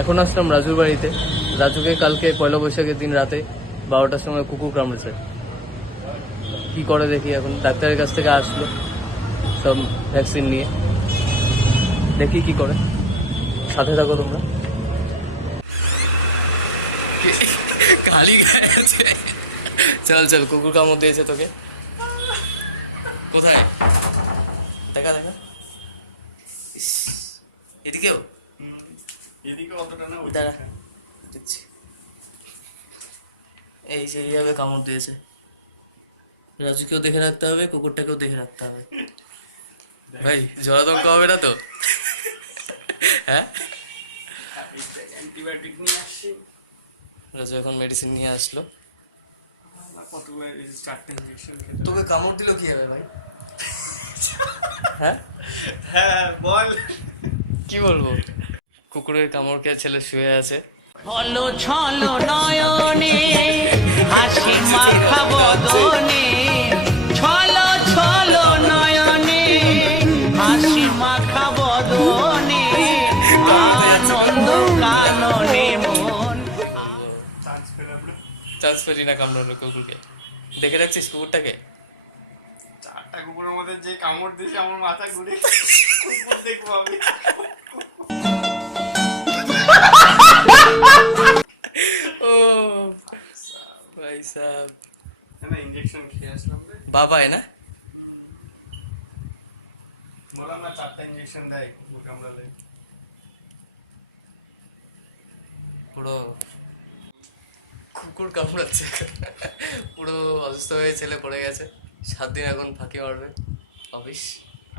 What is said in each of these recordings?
এখন আসলাম রাজুর বাড়িতে। রাজুকে কালকে পয়লা বৈশাখের দিন রাতে 12টার সময় কুকুর কামড়েছে। কি করে দেখি, এখন ডাক্তারের কাছ থেকে আসলো সব ভ্যাকসিন নিয়ে, দেখি কি করে। সাথে থাকো তোমরা। কালি গেছে। চল চল, কুকুর কামড় দিয়েছে তোকে। কোথায়? দেখা দেখা। এদিকেও দাঁড়া, দেখছি। এই সেইভাবে কামড় দিয়েছে। রাজুকেও দেখে রাখতে হবে, কুকুরটাকেও দেখে রাখতে হবে। ভাই জলাতঙ্ক হবে না তো? হ্যাঁ, অ্যান্টিবায়োটিক নিয়ে আসছি। রাজু এখন মেডিসিন নিয়ে আসলো। কতগুলো 4টে ইঞ্জেকশন তোকে কামড় দিল কি হবে ভাই? হ্যাঁ হ্যাঁ বল। কি বলবো? কুকুরের কামড় খেয়ে ছেলে শুয়ে আছে। ছলো ছলো নয়নে হাসি মাখা বদনে, ছলো ছলো নয়নে হাসি মাখা বদনে, আনন্দ কাননে মন। চান্স পেলাম না। চান্স পেলি না কামড়ানো কুকুরকে? দেখে রাখছিস কুকুরটাকে? 4টা কুকুরের মধ্যে যে কামড় দিয়েছে আমার মাথা ঘুরে। কুকুর দেখবো আমি। ও ভাই সাহেব, না ইঞ্জেকশন খেয়ে আসলাম রে। বাবাই না? বললাম না 4টা ইঞ্জেকশন দেয় কুকুর কামড়ালে। পুরো কুকুর কামড়াচ্ছে, পুরো অসুস্থ হয়ে ছেলে পড়ে গেছে। 7 দিন এখন ফাঁকি মারবে অফিস।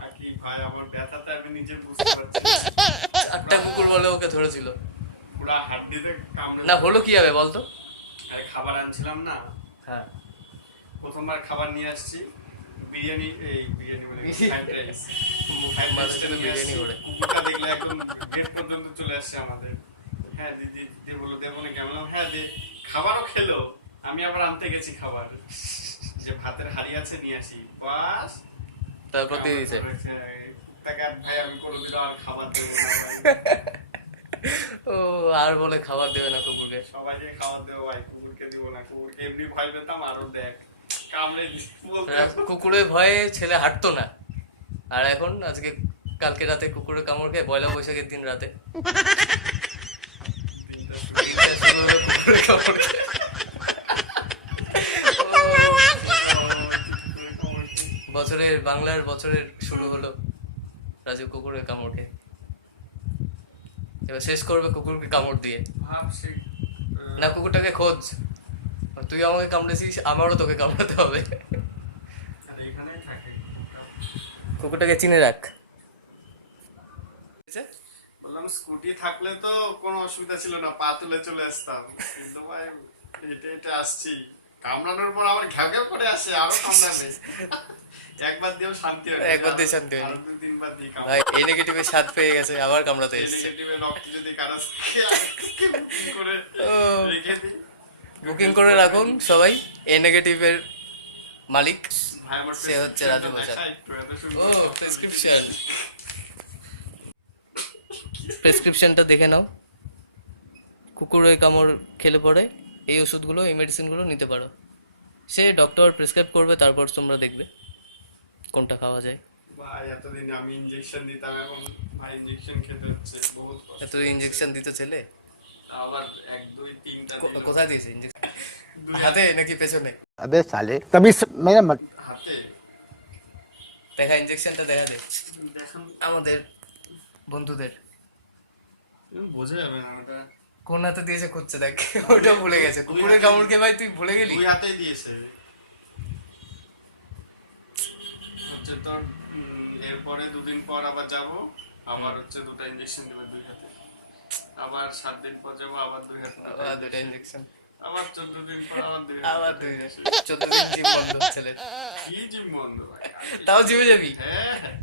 আর কি ভাই, আমার ব্যথাটা আমি নিজে বুঝতে পারছি। 8টা কুকুর বলে ওকে ধরেছিল। পুরা হাড্ডিতে কামড়ে। না হলো কি হবে বলতো? আরে খাবার আনছিলাম না, হ্যাঁ, প্রথমবার খাবার নিয়ে আসছি। বিরিয়ানি, এই বিরিয়ানি মানে ফ্রাইড রাইস। বিরিয়ানি করে কুকুরটা দেখলে একদম গেট পর্যন্ত চলে আসছে আমাদের। হ্যাঁ দিদি দিদি বললো দেবো না, কেমন? হ্যাঁ দে। খাবারও খেলো, আমি আবার আনতে গেছি খাবার, যে ভাতের হাড়ি আছে নিয়ে আসি, বাস তারপর দিয়ে দিছে। ভাই আমি কোনোদিনও আর খাবার দেবো না ভাই। ও আর বলে খাবার দেবে না কুকুরকে? সবাইকে খাবার দেবো ভাই, কুকুরকে দিব না। কুকুরকে এমনি ভয় পেতাম, আরো দেখ কামড়ে বলতে। কুকুরের ভয়ে ছেলে হাঁটতো না, আর এখন আজকে কালকে রাতে কুকুরের কামড় খেয়ে পয়লা বৈশাখের দিন রাতে কুকুরের কামড় খেয়ে। বছরের বাংলার বছরের শুরু হলো রাজু কুকুরের কামড় খেয়ে। এবার শেষ করবে কুকুরকে কামড় দিয়ে। ভাবছি না কুকুরটাকে খোঁজ, তুই আমাকে কামড়েছিস, আমারও তোকে কামড়াতে হবে। আর এখানেই থাকে। কুকুরটাকে চিনে রাখ। বললাম স্কুটি থাকলে তো কোনো অসুবিধা ছিল না, পা তুলে চলে আসতাম, কিন্তু ভাই হেঁটে হেঁটে আসছি, কামড়ানোর পর আবার ঘ্যাও ঘ্যাও করে আসে, আরো কামড়াবে। একবার দিয়েও শান্তি হয় না, একবার দিয়ে শান্তি হয়নি। আরো 2-3 বার দিয়ে ভাই এই নেগেটিভে স্বাদ পেয়ে গেছে, আবার কামড়াতে এসেছে। নেগেটিভে রক্ত যদি কারো বুকিং করে ও রেখে দিই। বুকিং করে রাখুন সবাই। এ নেগেটিভের মালিক ভাই আমার সে হচ্ছে রাজু বসাক। ও প্রেসক্রিপশন, প্রেসক্রিপশনটা দেখে নাও। কুকুরের কামড় খেলে পরে এই ওষুধগুলো, এই মেডিসিনগুলো নিতে পারো। সে ডক্টর প্রেসক্রাইব করবে, তারপর তোমরা দেখবে কোনটা খাওয়া যায়। ভাই এতদিন আমি ইনজেকশন দিতাম, এখন ভাই ইনজেকশন খেতে হচ্ছে, বহুত কষ্ট। এত ইঞ্জেকশন দিতে ছেলে? আবার 1-2-3টা দিল। কোথায় দিয়েছে ইঞ্জেকশন? হাতে নাকি পেছনে? अबे साले तभी मेरा मत হাতে। দেখা ইঞ্জেকশনটা দেখা দে দেখুন আমাদের বন্ধুদের। বোঝা যাবে না ওটা। কোন হাতে দিয়েছে খুঁজছে, দেখ ওটা ভুলে গেছে। কুকুরের কামড়কে ভাই তুই ভুলে গেলি? 2 হাতেই দিয়েছে। হচ্ছে তোর এরপরে 2 দিন পর আবার যাব, আবার হচ্ছে 2টা ইনজেকশন দেবে 2 হাতে। আবার 7 দিন পর যাব, আবার 2 হাতে। আবার 2টা ইঞ্জেকশন, আবার 14 দিন পর আবার 2 আবার 2 14 দিন জিম বন্ধ ছেলের। কি জিম বন্ধ ভাই? তাও জিমে যাবি? হ্যাঁ হ্যাঁ।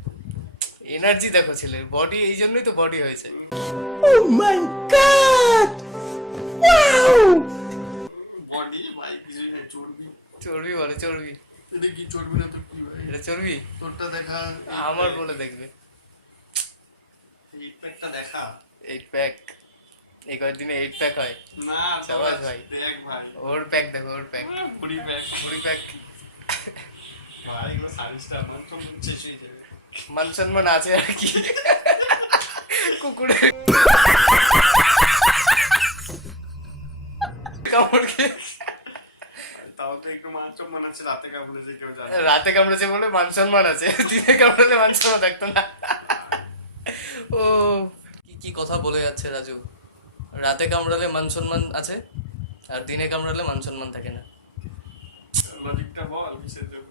এনার্জি দেখো ছেলের, বডি, এই জন্যই তো বডি হয়েছে। বডি ভাই কিছুই না, চর্বি। চর্বি বলে, চর্বি। এটা কি চর্বি না তো কি ভাই? এটা চর্বি? তোরটা দেখা, আমার বলে দেখবে। 8 প্যাকটা দেখা। 8 প্যাক, এই কয়েকদিনে 8 প্যাক হয়। না সাবাস ভাই। দেখ ভাই ওর প্যাক দেখো, ওর প্যাক, পুরি ব্যাগ পুরি প্যাক। ভাই এগুলো সার্ভিসটা আমার তো শেষ হয়ে যাবে। মান সম্মান আছে আর কি। কুকুরের কামড় খেয়ে তাও তো একটু মান সম্মান আছে, রাতে কামড়েছে কেউ জানে। রাতে কামড়েছে বলে মান সম্মান আছে, দিনে কামড়ালে মান সম্মান থাকতো না। ও কি কি কথা বলে যাচ্ছে রাজু। রাতে কামড়ালে মান সম্মান আছে, আর দিনে কামড়ালে মান সম্মান থাকে না। লজিকটা বল কিসের জন্য?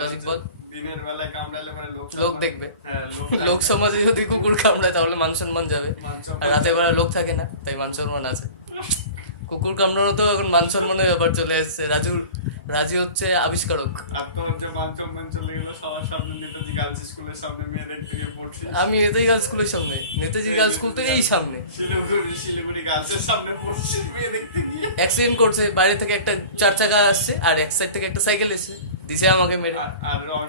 লজিক বল। দিনের বেলায় কামড়ালে মানে লোক দেখবে। হ্যাঁ, লোক সমাজে যদি কুকুর কামড়ায় তাহলে মান সম্মান যাবে, মান সম্মান আর রাতে বেলা লোক থাকে না, তাই মান সম্মান আছে। কুকুর কামড়ানো তো এখন মান সম্মানের ব্যাপার চলে এসেছে। রাজু হচ্ছে আবিষ্কারক। আর তোর যে মান সম্মান চলে গেলো সবার সামনে, নেতাজি গার্লস স্কুলের সামনে মেয়ে দেখতে গিয়ে পড়ছিস। আমি নেতাজি গার্লস স্কুলের সামনে, নেতাজি গার্লস স্কুল তো এই সামনে। শিলিগুড়ি গার্লসের সামনে পড়ছিস মেয়ে দেখতে গিয়ে। অ্যাক্সিডেন্ট করছে, বাইরে থেকে একটা 4 চাকা আসছে আর এক সাইড থেকে একটা সাইকেল এসেছে, দিছে আমাকে মেরে।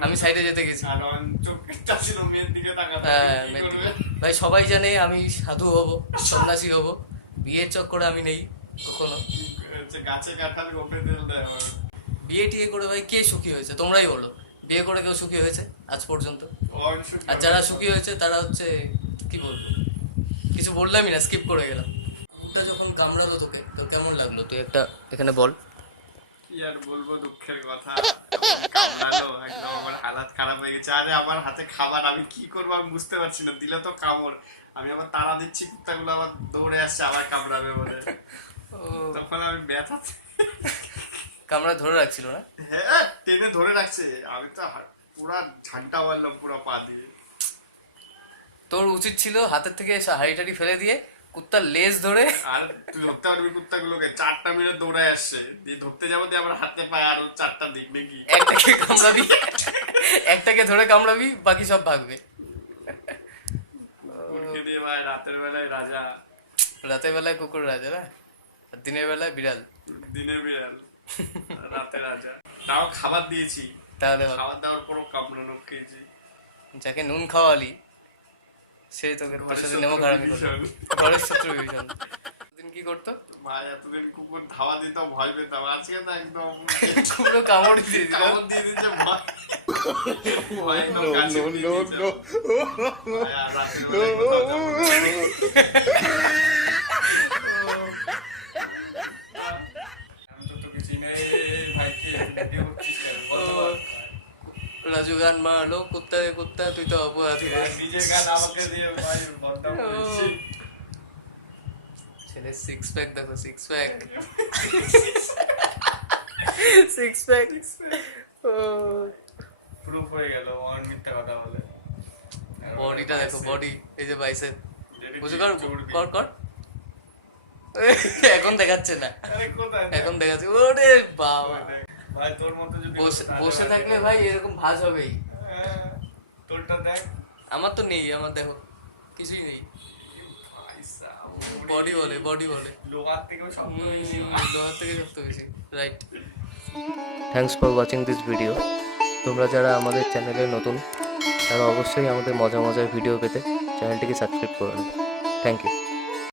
আমি সাইডে যেতে গেছি। আর চোখটা ছিল মেয়ের দিকে তাকাতে। হ্যাঁ, কি মেয়ের করবে? দিকে। ভাই সবাই জানে আমি সাধু হব, সন্ন্যাসী হব, বিয়ের চক্করে আমি নেই কখনো। হচ্ছে গাছে কাঁঠাল গোপে তেল দেয় আমার। বিয়ে টিয়ে করে ভাই কে সুখী হয়েছে? তোমরাই বলো, বিয়ে করে কেউ সুখী হয়েছে আজ পর্যন্ত? আর যারা সুখী হয়েছে তারা হচ্ছে, কি বলবো, কিছু বললামই না, স্কিপ করে গেলাম। ওটা যখন কামড়ালো তোকে, তোর কেমন লাগলো? তুই একটা এখানে বল। কি আর বলবো, দুঃখের কথা। কামড়ালো, একদম আমার হালাত খারাপ হয়ে গেছে। আরে আমার হাতে খাবার, আমি কি করবো আমি বুঝতে পারছি না। দিলে তো কামড়, আমি আবার তাড়া দিচ্ছি, কুত্তাগুলো আবার দৌড়ে আসছে আবার কামড়াবে বলে। তখন আমি ব্যথা, কামড়া ধরে রাখছিল না? হ্যাঁ টেনে ধরে রাখছে। আমি তো পুরা ঝান্টা মারলাম পুরো পা দিয়ে। তোর উচিত ছিল হাতের থেকে হাড়ি টাড়ি ফেলে দিয়ে কুত্তার লেজ ধরে। আর তুই ধরতে পারবি কুত্তাগুলোকে? 4টা মিনিট দৌড়ে আসছে, দিয়ে ধরতে যাবো দিয়ে আবার হাতে পায়ে আরো 4টা দিক নাকি। একটাকে কামড়াবি, একটাকে ধরে কামড়াবি, বাকি সব ভাগবে। কুকুরকে দিয়ে ভাই রাতের বেলায় রাজা, রাতের বেলায় কুকুর রাজা না, আর দিনের বেলায় বিড়াল। দিনে বিড়াল, রাতে রাজা। তাও খাবার দিয়েছি, তাহলে খাবার দেওয়ার পরও কামড়ানো খেয়েছি। যাকে নুন খাওয়ালি সে তোকে তোর সাথে নেমো খারাপি করলো। ঘরের শত্রু ভীষণ। দিন কি করতো ভাই? এতদিন কুকুর ধাওয়া দিত, ভয় পেতাম। আজকে তো একদম পুরো কামড় দিয়ে দিল। কামড় দিয়ে দিচ্ছে ভয়। ভয় একদম কাছে দিয়ে দিয়েছে। ভাই, আর রাতের বেলায় কোথাও যাবো না। আমি তো তোকে চিনি। এই ভাই কি ভিডিও করছিস কেন? বল তো বল। রাজু গান মারলো কুত্তা রে কুত্তা, তুই তো অপরাধী রে। নিজের গান আমাকে দিয়ে ভাই বদনাম করছি। ছেলে সিক্স প্যাক দেখো, six pack, six pack. Proof হয়ে গেল অন মিথ্যা কথা বলে। বডিটা দেখো, বডি, এই যে বাইসেপ, বুঝে কর চর্বি। কর কর। এখন দেখাচ্ছে না, আরে কোথায়? এখন দেখাচ্ছে। ওরে বাবা, ভাই তোর মতো যদি বসে থাকলে ভাই এরকম ভাঁজ হবেই। হ্যাঁ, তোরটা দেখ। আমার তো নেই, আমার দেখো কিছুই নেই। ভাই সাব, বডি বলে, বডি বলে, লোহার থেকেও শক্ত বেশি। লোহার থেকে শক্ত বেশি, right. Thanks for watching this video. তোমরা যারা আমাদের চ্যানেলে নতুন তারা অবশ্যই আমাদের মজার ভিডিও পেতে চ্যানেলটিকে সাবস্ক্রাইব করে নেবে। Thank you.